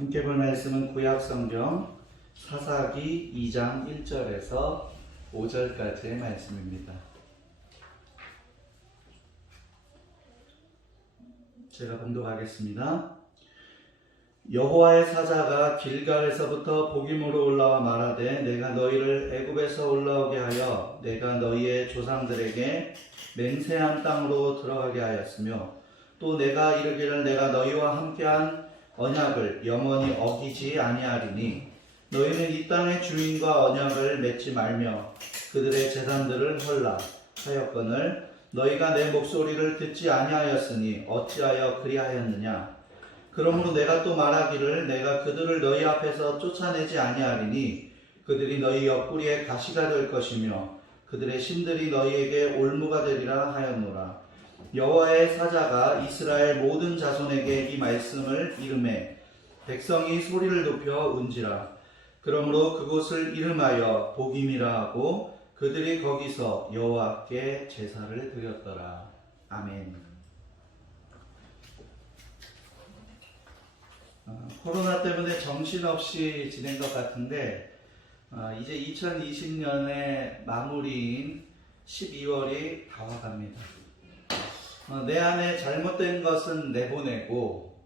함께 볼 말씀은 구약성경 사사기 2장 1절에서 5절까지의 말씀입니다. 제가 봉독하겠습니다. 여호와의 사자가 길갈에서부터 복임으로 올라와 말하되 내가 너희를 애굽에서 올라오게 하여 내가 너희의 조상들에게 맹세한 땅으로 들어가게 하였으며 또 내가 이르기를 내가 너희와 함께한 언약을 영원히 어기지 아니하리니 너희는 이 땅의 주인과 언약을 맺지 말며 그들의 제단들을 헐라 하였거늘 너희가 내 목소리를 듣지 아니하였으니 어찌하여 그리하였느냐. 그러므로 내가 또 말하기를 내가 그들을 너희 앞에서 쫓아내지 아니하리니 그들이 너희 옆구리에 가시가 될 것이며 그들의 신들이 너희에게 올무가 되리라 하였노라. 여호와의 사자가 이스라엘 모든 자손에게 이 말씀을 이르매 백성이 소리를 높여 운지라. 그러므로 그곳을 이름하여 복임이라 하고 그들이 거기서 여호와께 제사를 드렸더라. 아멘. 코로나 때문에 정신없이 지낸 것 같은데 이제 2020년의 마무리인 12월이 다 와갑니다. 내 안에 잘못된 것은 내보내고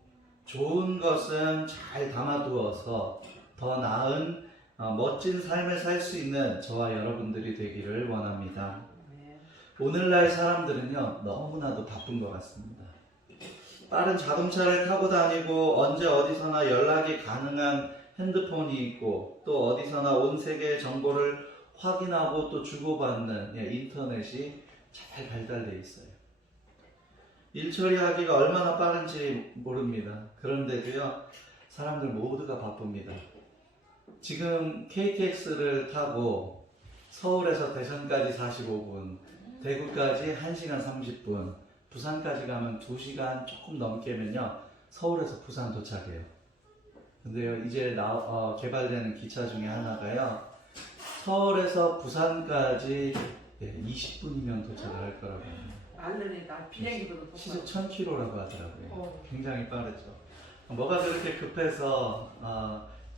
좋은 것은 잘 담아두어서 더 나은 멋진 삶을 살 수 있는 저와 여러분들이 되기를 원합니다. 오늘날 사람들은요 너무나도 바쁜 것 같습니다. 빠른 자동차를 타고 다니고 언제 어디서나 연락이 가능한 핸드폰이 있고 또 어디서나 온 세계의 정보를 확인하고 또 주고받는 인터넷이 잘 발달되어 있어요. 일 처리하기가 얼마나 빠른지 모릅니다. 그런데도요 사람들 모두가 바쁩니다. 지금 KTX를 타고 서울에서 대전까지 45분, 대구까지 1시간 30분, 부산까지 가면 2시간 조금 넘게면요 서울에서 부산 도착해요. 근데요 이제 개발되는 기차 중에 하나가요 서울에서 부산까지 20분이면 도착을 할 거라고 합니다. 알려니까 비행기도 시속 1000km라고 하더라고요. 굉장히 빠르죠. 뭐가 그렇게 급해서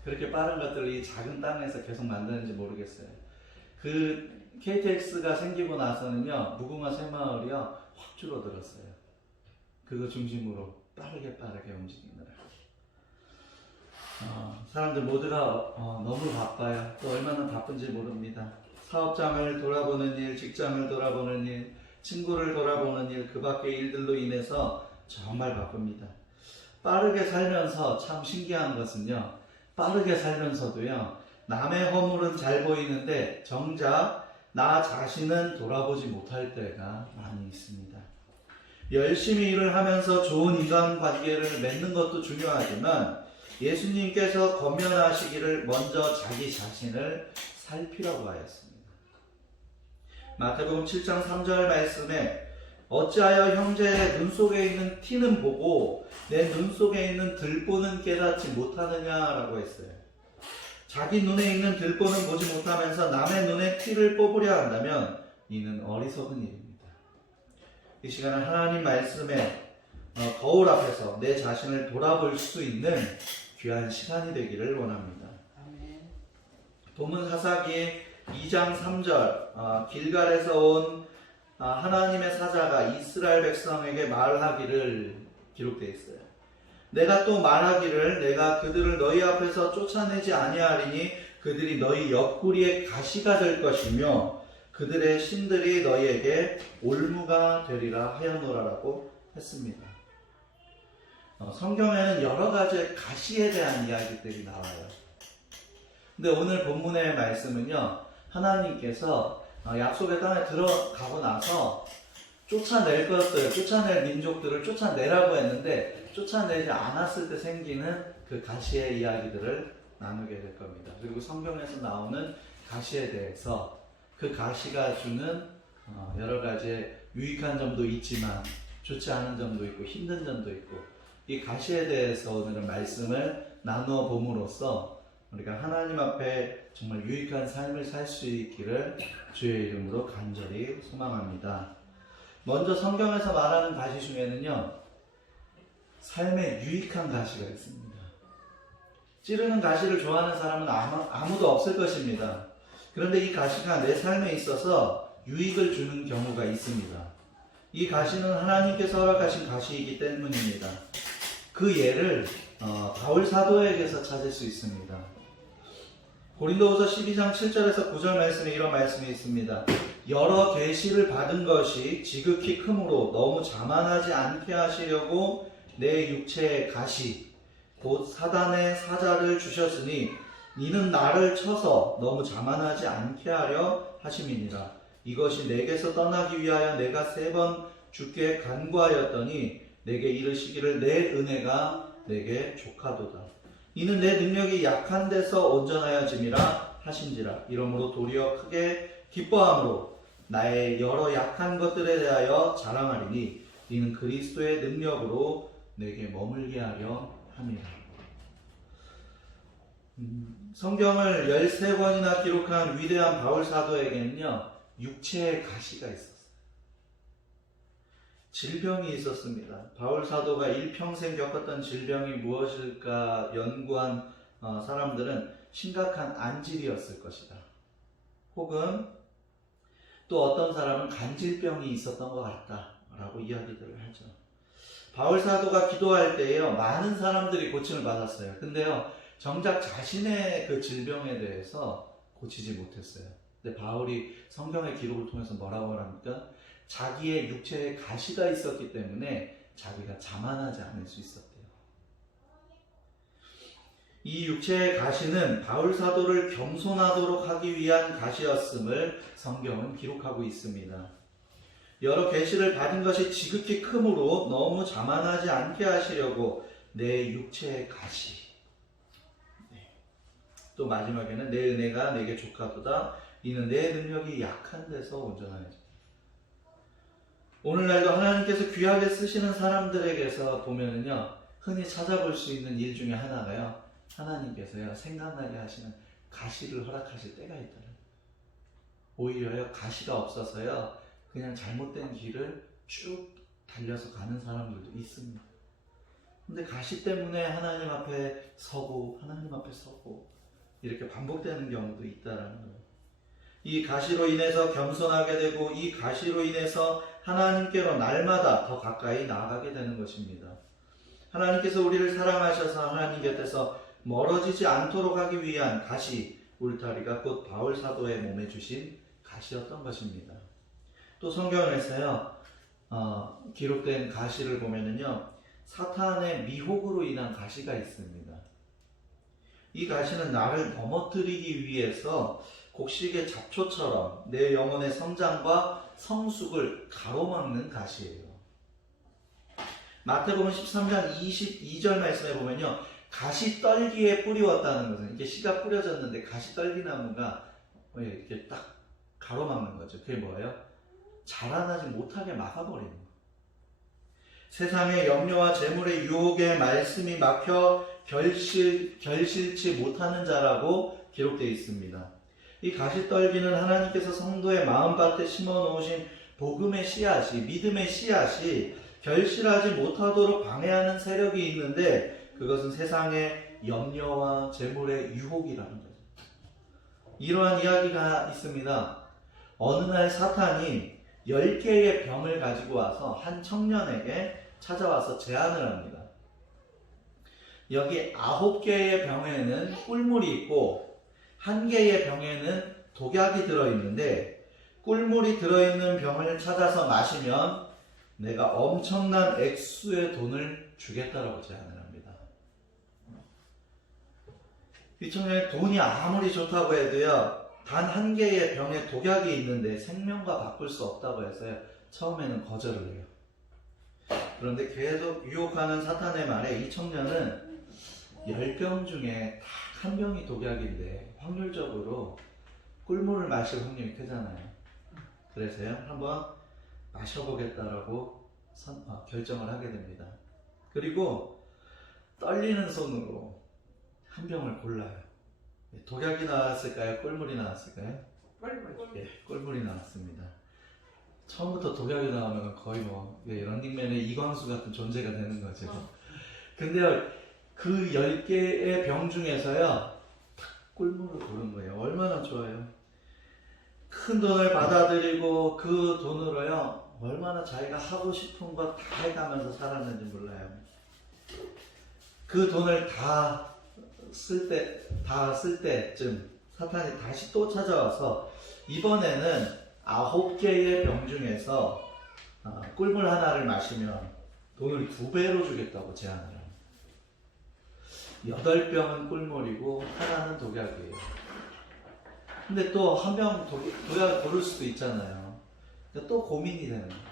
그렇게 빠른 것들을 이 작은 땅에서 계속 만드는지 모르겠어요. 그 KTX가 생기고 나서는요 무궁화 새마을이요 확 줄어들었어요. 그거 중심으로 빠르게 움직이느라 사람들 모두가 너무 바빠요. 또 얼마나 바쁜지 모릅니다. 사업장을 돌아보는 일, 직장을 돌아보는 일, 친구를 돌아보는 일, 그 밖의 일들로 인해서 정말 바쁩니다. 빠르게 살면서 참 신기한 것은요 빠르게 살면서도요 남의 허물은 잘 보이는데 정작 나 자신은 돌아보지 못할 때가 많이 있습니다. 열심히 일을 하면서 좋은 인간관계를 맺는 것도 중요하지만 예수님께서 권면하시기를 먼저 자기 자신을 살피라고 하였습니다. 마태복음 7장 3절 말씀에 어찌하여 형제의 눈 속에 있는 티는 보고 내 눈 속에 있는 들보는 깨닫지 못하느냐라고 했어요. 자기 눈에 있는 들보는 보지 못하면서 남의 눈에 티를 뽑으려 한다면 이는 어리석은 일입니다. 이 시간은 하나님 말씀에 거울 앞에서 내 자신을 돌아볼 수 있는 귀한 시간이 되기를 원합니다. 본문 사사기 2장 3절 길갈에서 온 하나님의 사자가 이스라엘 백성에게 말하기를 기록되어 있어요. 내가 또 말하기를 내가 그들을 너희 앞에서 쫓아내지 아니하리니 그들이 너희 옆구리에 가시가 될 것이며 그들의 신들이 너희에게 올무가 되리라 하였노라라고 했습니다. 성경에는 여러 가지 가시에 대한 이야기들이 나와요. 근데 오늘 본문의 말씀은요 하나님께서 약속의 땅에 들어가고 나서 쫓아낼 것들, 쫓아낼 민족들을 쫓아내라고 했는데 쫓아내지 않았을 때 생기는 그 가시의 이야기들을 나누게 될 겁니다. 그리고 성경에서 나오는 가시에 대해서 그 가시가 주는 여러 가지 유익한 점도 있지만 좋지 않은 점도 있고 힘든 점도 있고 이 가시에 대해서 오늘은 말씀을 나누어 봄으로써 우리가 하나님 앞에 정말 유익한 삶을 살 수 있기를 주의 이름으로 간절히 소망합니다. 먼저 성경에서 말하는 가시 중에는요 삶에 유익한 가시가 있습니다. 찌르는 가시를 좋아하는 사람은 아무도 없을 것입니다. 그런데 이 가시가 내 삶에 있어서 유익을 주는 경우가 있습니다. 이 가시는 하나님께서 허락하신 가시이기 때문입니다. 그 예를 바울 사도에게서 찾을 수 있습니다. 고린도후서 12장 7절에서 9절 말씀에 이런 말씀이 있습니다. 여러 계시를 받은 것이 지극히 크므로 너무 자만하지 않게 하시려고 내 육체의 가시 곧 사단의 사자를 주셨으니 이는 나를 쳐서 너무 자만하지 않게 하려 하심이니라. 이것이 내게서 떠나기 위하여 내가 3번 주께 간구하였더니 내게 이르시기를 내 은혜가 내게 족하도다. 이는 내 능력이 약한 데서 온전하여짐이라 하신지라. 이러므로 도리어 크게 기뻐함으로 나의 여러 약한 것들에 대하여 자랑하리니 이는 그리스도의 능력으로 내게 머물게 하려 함이라. 성경을 13권이나 기록한 위대한 바울 사도에게는요, 육체의 가시가 있었어요. 질병이 있었습니다. 바울 사도가 일평생 겪었던 질병이 무엇일까 연구한 사람들은 심각한 안질이었을 것이다. 혹은 또 어떤 사람은 간질병이 있었던 것 같다 라고 이야기들을 하죠. 바울 사도가 기도할 때에요, 많은 사람들이 고침을 받았어요. 근데요, 정작 자신의 그 질병에 대해서 고치지 못했어요. 근데 바울이 성경의 기록을 통해서 뭐라고 합니까? 자기의 육체에 가시가 있었기 때문에 자기가 자만하지 않을 수 있었대요. 이 육체의 가시는 바울 사도를 겸손하도록 하기 위한 가시였음을 성경은 기록하고 있습니다. 여러 계시를 받은 것이 지극히 크므로 너무 자만하지 않게 하시려고 내 육체의 가시. 또 마지막에는 내 은혜가 내게 족하도다. 이는 내 능력이 약한 데서 온전하여짐. 오늘날도 하나님께서 귀하게 쓰시는 사람들에게서 보면은요, 흔히 찾아볼 수 있는 일 중에 하나가요, 하나님께서요 생각나게 하시는 가시를 허락하실 때가 있더라고요. 오히려요 가시가 없어서요 그냥 잘못된 길을 쭉 달려서 가는 사람들도 있습니다. 근데 가시 때문에 하나님 앞에 서고 하나님 앞에 서고 이렇게 반복되는 경우도 있다라는 거예요. 이 가시로 인해서 겸손하게 되고 이 가시로 인해서 하나님께로 날마다 더 가까이 나아가게 되는 것입니다. 하나님께서 우리를 사랑하셔서 하나님 곁에서 멀어지지 않도록 하기 위한 가시, 울타리가 곧 바울 사도의 몸에 주신 가시였던 것입니다. 또 성경에서요 기록된 가시를 보면은요, 사탄의 미혹으로 인한 가시가 있습니다. 이 가시는 나를 넘어뜨리기 위해서 곡식의 잡초처럼 내 영혼의 성장과 성숙을 가로막는 가시예요. 마태복음 13장 22절 말씀에 보면요, 가시떨기에 뿌리웠다는 것은, 이게 씨가 뿌려졌는데 가시떨기 나무가 이렇게 딱 가로막는 거죠. 그게 뭐예요? 자라나지 못하게 막아버리는 거예요. 세상의 염려와 재물의 유혹에 말씀이 막혀 결실치 못하는 자라고 기록되어 있습니다. 이 가시떨기는 하나님께서 성도의 마음밭에 심어놓으신 복음의 씨앗이, 믿음의 씨앗이 결실하지 못하도록 방해하는 세력이 있는데, 그것은 세상의 염려와 재물의 유혹이라는 거죠. 이러한 이야기가 있습니다. 어느 날 사탄이 10개의 병을 가지고 와서 한 청년에게 찾아와서 제안을 합니다. 여기 9개의 병에는 꿀물이 있고 1개의 병에는 독약이 들어있는데, 꿀물이 들어있는 병을 찾아서 마시면 내가 엄청난 액수의 돈을 주겠다라고 제안을 합니다. 이 청년이 돈이 아무리 좋다고 해도요, 단 1개의 병에 독약이 있는데 생명과 바꿀 수 없다고 해서요, 처음에는 거절을 해요. 그런데 계속 유혹하는 사탄의 말에 이 청년은 10병 중에 딱 한 병이 독약인데 확률적으로 꿀물을 마실 확률이 크잖아요. 그래서요, 한번 마셔보겠다라고 결정을 하게 됩니다. 그리고 떨리는 손으로 한 병을 골라요. 독약이 나왔을까요? 꿀물이 나왔을까요? 예, 꿀물이 나왔습니다. 처음부터 독약이 나오면 거의 런닝맨의 이광수 같은 존재가 되는 거죠. 근데요, 그 10개의 병 중에서요 꿀물을 고른 거예요. 얼마나 좋아요. 큰 돈을 받아들이고 그 돈으로요 얼마나 자기가 하고 싶은 거 다 해가면서 살았는지 몰라요. 그 돈을 다 쓸 때쯤 사탄이 다시 또 찾아와서 이번에는 9개의 병 중에서 꿀물 하나를 마시면 돈을 2배로 주겠다고 제안을 합니다. 8병은 꿀물이고 하나는 독약이에요. 근데 또 한 병 독약을 고를 수도 있잖아요. 그러니까 또 고민이 되는 거예요.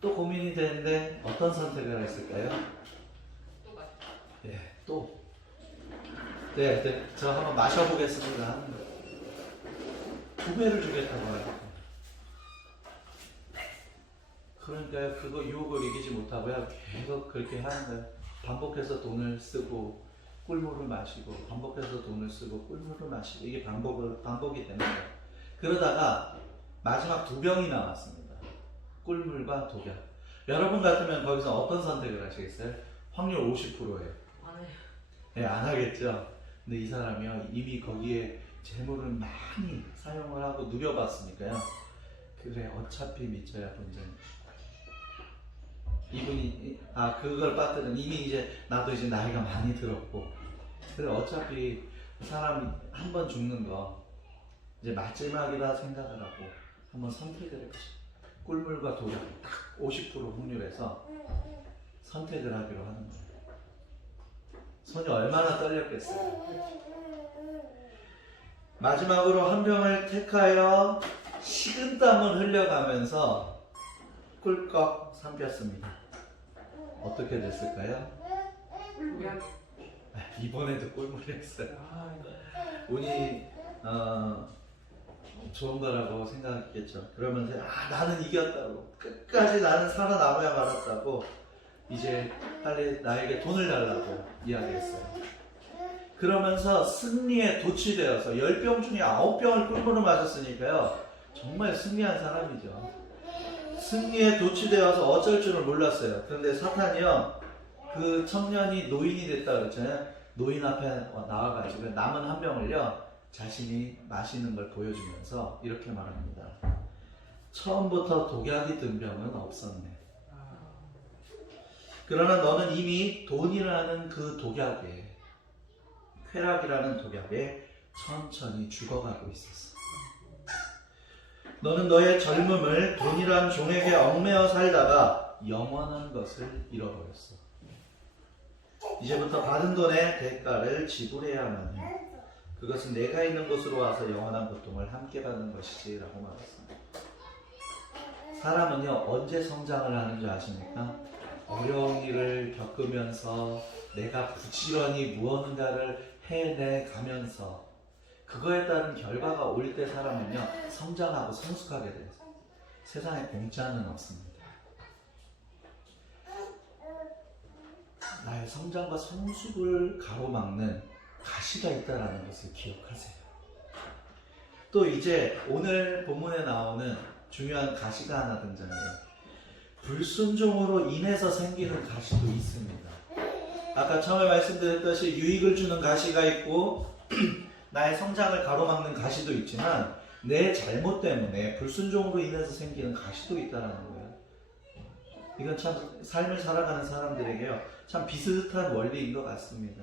또 고민이 되는데 어떤 선택을 했을까요? 예, 또. 네, 저 한번 마셔보겠습니다 하는 거예요. 2배를 주겠다고 해요. 그러니까 그거 유혹을 이기지 못하고요. 계속 그렇게 하는 거예요. 반복해서 돈을 쓰고 꿀물을 마시고 반복해서 돈을 쓰고 꿀물을 마시고 이게 반복이 되는 거예요. 그러다가 마지막 2병이 나왔습니다. 꿀물과 독약. 여러분 같으면 거기서 어떤 선택을 하시겠어요? 확률 50%예요. 안 해요. 네, 안 하겠죠. 근데 이 사람이요 이미 거기에 재물을 많이 사용을 하고 누려봤으니까요. 그래 어차피 믿져야 본전. 이분이 그걸 빠뜨린 이미 이제 나도 이제 나이가 많이 들었고 그래 어차피 사람이 한 번 죽는 거 이제 마지막이다 생각을 하고 한번 선택을 해보죠. 꿀물과 독약 딱 50% 확률에서 선택을 하기로 하는 거예요. 손이 얼마나 떨렸겠어요. 마지막으로 한 병을 택하여 식은땀을 흘려가면서 꿀꺽 삼켰습니다. 어떻게 됐을까요? 독약. 이번에도 꿀물이었어요. 운이 좋은 거라고 생각했겠죠. 그러면서 나는 이겼다고 끝까지 나는 살아남아야 말았다고 이제 빨리 나에게 돈을 달라고 이야기했어요. 그러면서 승리에 도취되어서 10병 중에 9병을 꿀물을 마셨으니까요 정말 승리한 사람이죠. 승리에 도취되어서 어쩔 줄을 몰랐어요. 그런데 사탄이요 그 청년이 노인이 됐다 그랬잖아요. 노인 앞에 나와가지고 남은 한 병을요 자신이 마시는 걸 보여주면서 이렇게 말합니다. 처음부터 독약이 든 병은 없었네. 그러나 너는 이미 돈이라는 그 독약에 쾌락이라는 독약에 천천히 죽어가고 있었어. 너는 너의 젊음을 돈이란 종에게 얽매여 살다가 영원한 것을 잃어버렸어. 이제부터 받은 돈의 대가를 지불해야만 해. 그것은 내가 있는 곳으로 와서 영원한 고통을 함께 받는 것이지 라고 말했습니다. 사람은요 언제 성장을 하는 줄 아십니까? 어려운 일을 겪으면서 내가 부지런히 무언가를 해내가면서 그거에 따른 결과가 올 때 사람은요 성장하고 성숙하게 돼요. 세상에 공짜는 없습니다. 나의 성장과 성숙을 가로막는 가시가 있다는 것을 기억하세요. 또 이제 오늘 본문에 나오는 중요한 가시가 하나 등장해요. 불순종으로 인해서 생기는 가시도 있습니다. 아까 처음에 말씀드렸듯이 유익을 주는 가시가 있고 나의 성장을 가로막는 가시도 있지만 내 잘못 때문에 불순종으로 인해서 생기는 가시도 있다는 거예요. 이건 참 삶을 살아가는 사람들에게요 참 비슷한 원리인 것 같습니다.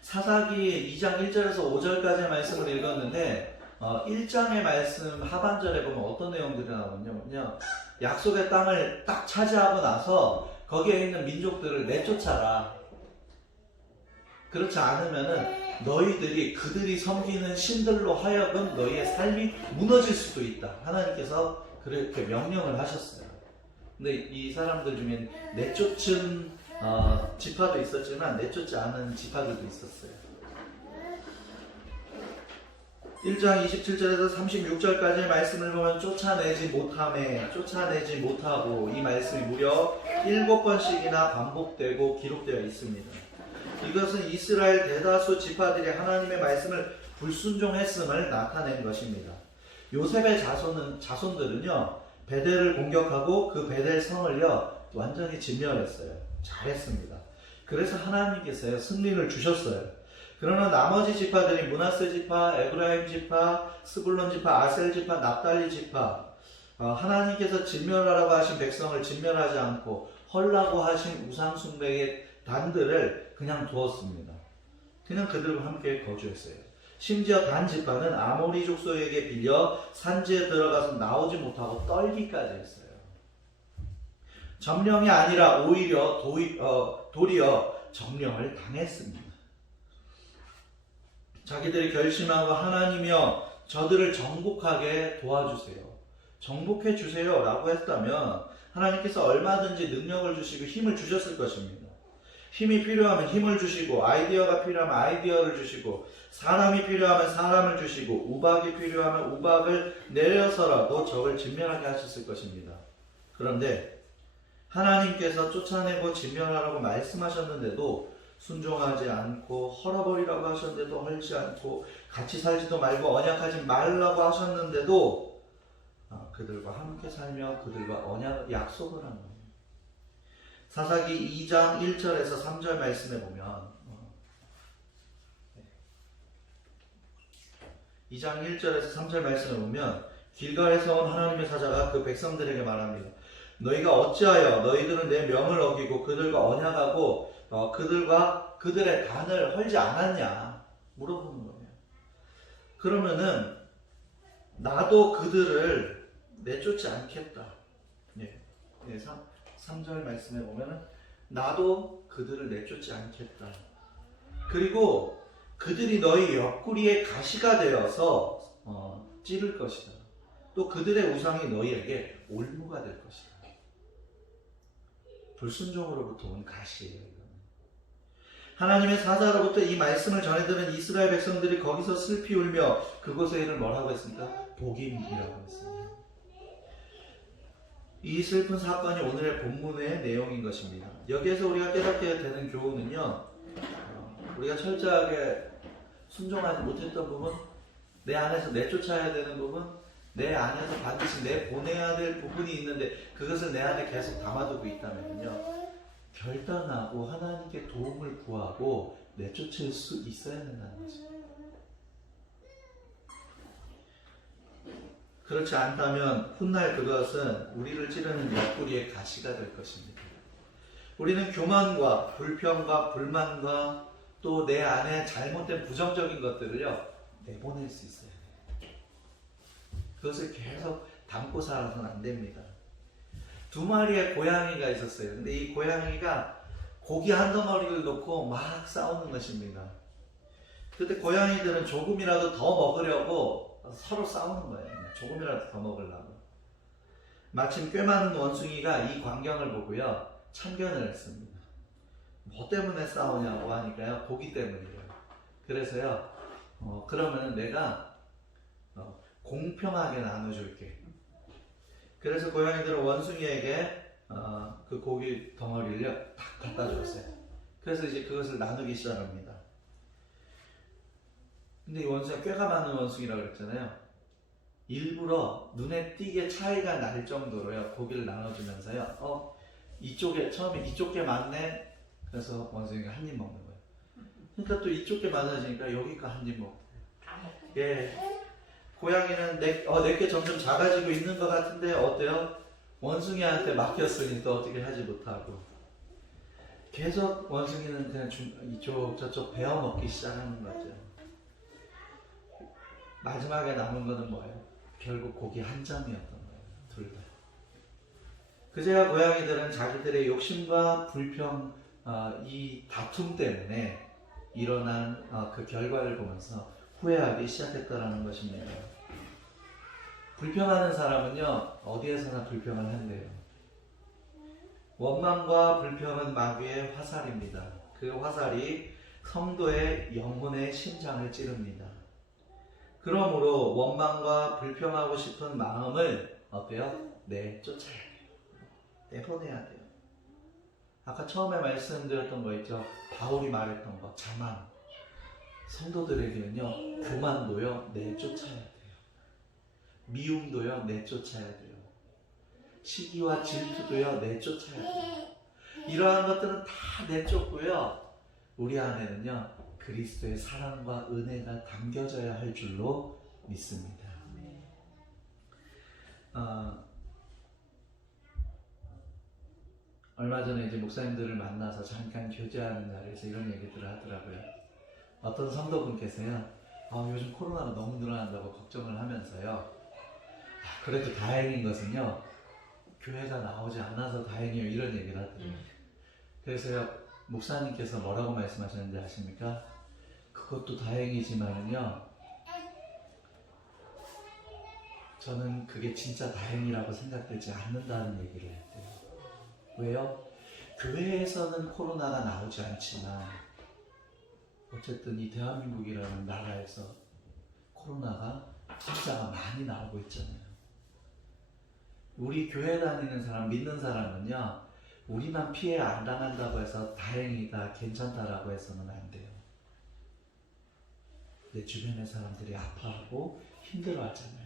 사사기 2장 1절에서 5절까지의 말씀을 읽었는데 1장의 말씀 하반절에 보면 어떤 내용들이 나오냐면요 약속의 땅을 딱 차지하고 나서 거기에 있는 민족들을 내쫓아라. 그렇지 않으면은 너희들이 그들이 섬기는 신들로 하여금 너희의 삶이 무너질 수도 있다. 하나님께서 그렇게 명령을 하셨어요. 근데 이 사람들 중엔 내쫓은 지파도 있었지만 내쫓지 않은 지파들도 있었어요. 1장 27절에서 36절까지의 말씀을 보면 쫓아내지 못하고 이 말씀이 무려 7번씩이나 반복되고 기록되어 있습니다. 이것은 이스라엘 대다수 지파들이 하나님의 말씀을 불순종했음을 나타낸 것입니다. 요셉의 자손들은요 베델을 공격하고 그 베델 성을요 완전히 진멸했어요. 잘했습니다. 그래서 하나님께서요 승리를 주셨어요. 그러나 나머지 지파들이 므낫세 지파, 에브라임 지파, 스불론 지파, 아셀 지파, 납달리 지파, 하나님께서 진멸하라고 하신 백성을 진멸하지 않고 헐라고 하신 우상 숭배의 단들을 그냥 두었습니다. 그냥 그들과 함께 거주했어요. 심지어 단 지파는 아모리 족속에게 빌려 산지에 들어가서 나오지 못하고 떨기까지 했어요. 점령이 아니라 오히려 도리어 점령을 당했습니다. 자기들이 결심하고 하나님이여 저들을 정복하게 도와주세요. 정복해 주세요 라고 했다면 하나님께서 얼마든지 능력을 주시고 힘을 주셨을 것입니다. 힘이 필요하면 힘을 주시고 아이디어가 필요하면 아이디어를 주시고 사람이 필요하면 사람을 주시고 우박이 필요하면 우박을 내려서라도 적을 진멸하게 하셨을 것입니다. 그런데 하나님께서 쫓아내고 진멸하라고 말씀하셨는데도 순종하지 않고 헐어버리라고 하셨는데도 헐지 않고 같이 살지도 말고 언약하지 말라고 하셨는데도 그들과 함께 살며 그들과 언약 약속을 한 거예요. 사사기 2장 1절에서 3절 말씀에 보면 2장 1절에서 3절 말씀에 보면 길갈에서 온 하나님의 사자가 그 백성들에게 말합니다. 너희가 어찌하여 너희들은 내 명을 어기고 그들과 언약하고 그들과 그들의 단을 헐지 않았냐 물어보는 거예요. 그러면은 나도 그들을 내쫓지 않겠다. 3절 말씀에 보면은 나도 그들을 내쫓지 않겠다. 그리고 그들이 너희 옆구리에 가시가 되어서 찌를 것이다. 또 그들의 우상이 너희에게 올무가 될 것이다. 불순종으로부터 온 가시예요. 하나님의 사자로부터 이 말씀을 전해들은 이스라엘 백성들이 거기서 슬피 울며 그곳의 일을 뭐라고 했습니까? 복임이라고 했습니다. 이 슬픈 사건이 오늘의 본문의 내용인 것입니다. 여기에서 우리가 깨닫게 되는 교훈은요, 우리가 철저하게 순종하지 못했던 부분, 내 안에서 내쫓아야 되는 부분, 내 안에서 반드시 내보내야 될 부분이 있는데 그것을 내 안에 계속 담아두고 있다면요, 결단하고 하나님께 도움을 구하고 내쫓을 수 있어야 된다는 것입니다. 그렇지 않다면 훗날 그것은 우리를 찌르는 옆구리의 가시가 될 것입니다. 우리는 교만과 불평과 불만과 또 내 안에 잘못된 부정적인 것들을요 내보낼 수 있어야 돼요. 그것을 계속 담고 살아서는 안 됩니다. 2마리의 고양이가 있었어요. 근데 이 고양이가 고기 한 덩어리를 놓고 막 싸우는 것입니다. 그때 고양이들은 조금이라도 더 먹으려고 서로 싸우는 거예요. 조금이라도 더 먹으려고. 마침 꽤 많은 원숭이가 이 광경을 보고요 참견을 했습니다. 뭐 때문에 싸우냐고 하니까요, 고기 때문이에요. 그래서요 그러면 내가 공평하게 나눠줄게. 그래서 고양이들은 원숭이에게 그 고기 덩어리를 딱 갖다 줬어요. 그래서 이제 그것을 나누기 시작합니다. 근데 이 원숭이가 꽤가 많은 원숭이라고 그랬잖아요. 일부러 눈에 띄게 차이가 날 정도로요 고기를 나눠주면서요 이쪽에 처음에 이쪽 게 많네. 그래서 원숭이가 한 입 먹는 거예요. 그러니까 또 이쪽 게 많아지니까 여기가 한 입 먹고. 예. 고양이는 내게 점점 작아지고 있는 것 같은데 어때요? 원숭이한테 맡겼으니 또 어떻게 하지 못하고 계속 원숭이는 그냥 이쪽 저쪽 베어 먹기 시작하는 거죠. 마지막에 남은 거는 뭐예요? 결국 고기 한 점이었던 거예요. 둘 다. 그제야 고양이들은 자기들의 욕심과 불평, 이 다툼 때문에 일어난 그 결과를 보면서 후회하기 시작했다라는 것입니다. 불평하는 사람은요 어디에서나 불평을 한대요. 원망과 불평은 마귀의 화살입니다. 그 화살이 성도의 영혼의 심장을 찌릅니다. 그러므로 원망과 불평하고 싶은 마음을 어때요? 내쫓아야 돼요. 내보내야 돼요. 아까 처음에 말씀드렸던 거 있죠? 바울이 말했던 거, 자만. 성도들에게는요 교만도요 내쫓아야 돼요. 미움도요 내쫓아야 돼요. 시기와 질투도요 내쫓아야 돼요. 이러한 것들은 다 내쫓고요. 우리 안에는요, 그리스도의 사랑과 은혜가 담겨져야 할 줄로 믿습니다. 얼마 전에 이제 목사님들을 만나서 잠깐 교제하는 자리에서 이런 얘기들을 하더라고요. 어떤 성도분께서요, 요즘 코로나가 너무 늘어난다고 걱정을 하면서요, 그래도 다행인 것은요, 교회가 나오지 않아서 다행이에요, 이런 얘기를 하더라고요. 그래서요, 목사님께서 뭐라고 말씀하셨는지 아십니까? 그것도 다행이지만은요, 저는 그게 진짜 다행이라고 생각되지 않는다는 얘기를 했대요. 왜요? 교회에서는 코로나가 나오지 않지만 어쨌든 이 대한민국이라는 나라에서 코로나가 진짜가 많이 나오고 있잖아요. 우리 교회 다니는 사람, 믿는 사람은요, 우리만 피해 안 당한다고 해서 다행이다, 괜찮다라고 해서는 안 돼요. 내 주변의 사람들이 아파하고 힘들어하잖아요.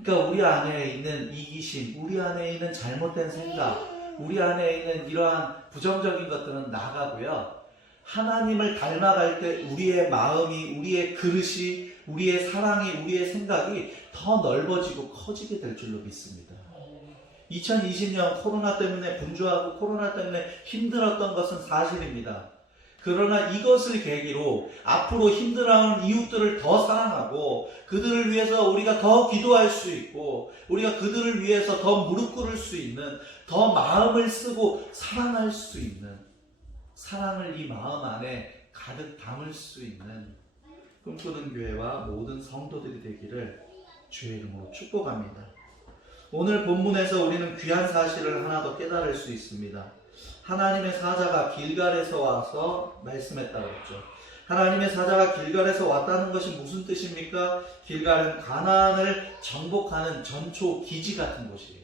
그러니까 우리 안에 있는 이기심, 우리 안에 있는 잘못된 생각, 우리 안에 있는 이러한 부정적인 것들은 나가고요. 하나님을 닮아갈 때 우리의 마음이, 우리의 그릇이, 우리의 사랑이, 우리의 생각이 더 넓어지고 커지게 될 줄로 믿습니다. 2020년 코로나 때문에 분주하고 코로나 때문에 힘들었던 것은 사실입니다. 그러나 이것을 계기로 앞으로 힘들어하는 이웃들을 더 사랑하고 그들을 위해서 우리가 더 기도할 수 있고 우리가 그들을 위해서 더 무릎 꿇을 수 있는, 더 마음을 쓰고 사랑할 수 있는, 사랑을 이 마음 안에 가득 담을 수 있는 꿈꾸는 교회와 모든 성도들이 되기를 주의 이름으로 축복합니다. 오늘 본문에서 우리는 귀한 사실을 하나 더 깨달을 수 있습니다. 하나님의 사자가 길갈에서 와서 말씀했다고 했죠. 하나님의 사자가 길갈에서 왔다는 것이 무슨 뜻입니까? 길갈은 가나안을 정복하는 전초 기지 같은 곳이에요.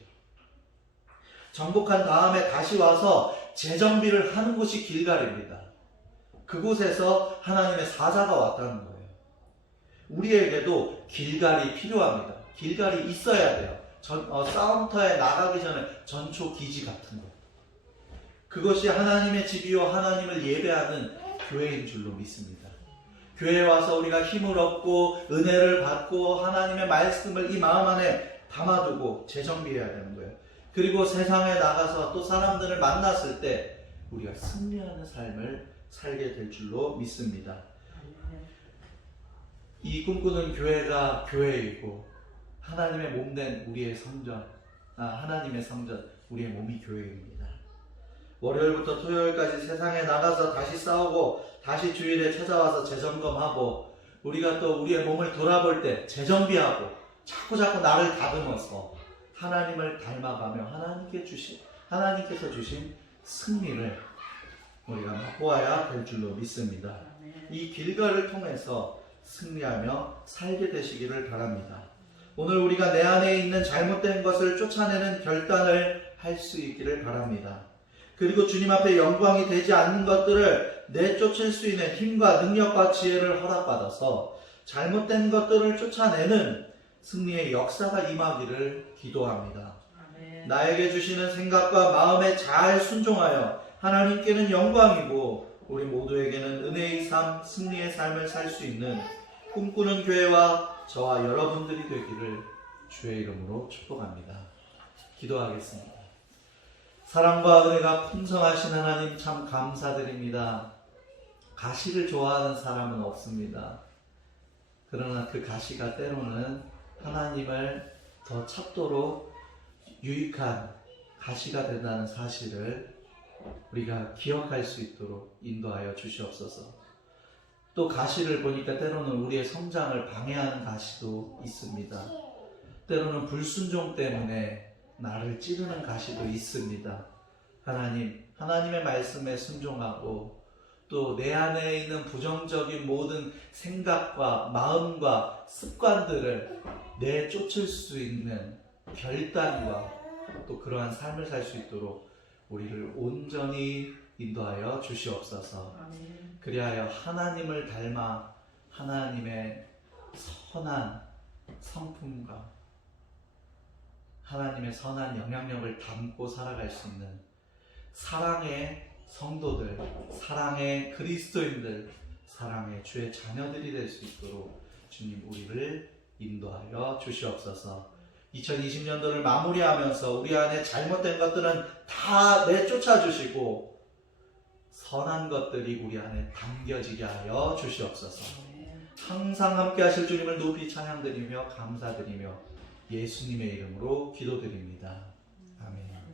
정복한 다음에 다시 와서 재정비를 하는 곳이 길갈입니다. 그곳에서 하나님의 사자가 왔다는 거예요. 우리에게도 길갈이 필요합니다. 길갈이 있어야 돼요. 싸움터에 나가기 전에 전초 기지 같은 것. 그것이 하나님의 집이요 하나님을 예배하는 교회인 줄로 믿습니다. 교회에 와서 우리가 힘을 얻고 은혜를 받고 하나님의 말씀을 이 마음 안에 담아두고 재정비해야 되는 거예요. 그리고 세상에 나가서 또 사람들을 만났을 때 우리가 승리하는 삶을 살게 될 줄로 믿습니다. 이 꿈꾸는 교회가 교회이고 하나님의 몸된 우리의 성전, 하나님의 성전, 우리의 몸이 교회입니다. 월요일부터 토요일까지 세상에 나가서 다시 싸우고 다시 주일에 찾아와서 재점검하고 우리가 또 우리의 몸을 돌아볼 때 재정비하고 자꾸 나를 다듬어서 하나님을 닮아가며 하나님께서 주신 승리를 우리가 맛보아야 될 줄로 믿습니다. 이 길갈을 통해서 승리하며 살게 되시기를 바랍니다. 오늘 우리가 내 안에 있는 잘못된 것을 쫓아내는 결단을 할 수 있기를 바랍니다. 그리고 주님 앞에 영광이 되지 않는 것들을 내쫓을 수 있는 힘과 능력과 지혜를 허락받아서 잘못된 것들을 쫓아내는 승리의 역사가 임하기를 기도합니다. 아멘. 나에게 주시는 생각과 마음에 잘 순종하여 하나님께는 영광이고 우리 모두에게는 은혜의 삶, 승리의 삶을 살 수 있는 꿈꾸는 교회와 저와 여러분들이 되기를 주의 이름으로 축복합니다. 기도하겠습니다. 사랑과 은혜가 풍성하신 하나님 참 감사드립니다. 가시를 좋아하는 사람은 없습니다. 그러나 그 가시가 때로는 하나님을 더 찾도록 유익한 가시가 된다는 사실을 우리가 기억할 수 있도록 인도하여 주시옵소서. 또 가시를 보니까 때로는 우리의 성장을 방해하는 가시도 있습니다. 때로는 불순종 때문에 나를 찌르는 가시도 있습니다. 하나님의 말씀에 순종하고 또 내 안에 있는 부정적인 모든 생각과 마음과 습관들을 내쫓을 수 있는 결단과 또 그러한 삶을 살 수 있도록 우리를 온전히 인도하여 주시옵소서. 그리하여 하나님을 닮아 하나님의 선한 성품과 하나님의 선한 영향력을 담고 살아갈 수 있는 사랑의 성도들, 사랑의 그리스도인들, 사랑의 주의 자녀들이 될 수 있도록 주님 우리를 인도하여 주시옵소서. 2020년도를 마무리하면서 우리 안에 잘못된 것들은 다 내쫓아 주시고 선한 것들이 우리 안에 담겨지게 하여 주시옵소서. 항상 함께 하실 주님을 높이 찬양드리며 감사드리며 예수님의 이름으로 기도드립니다. 아멘.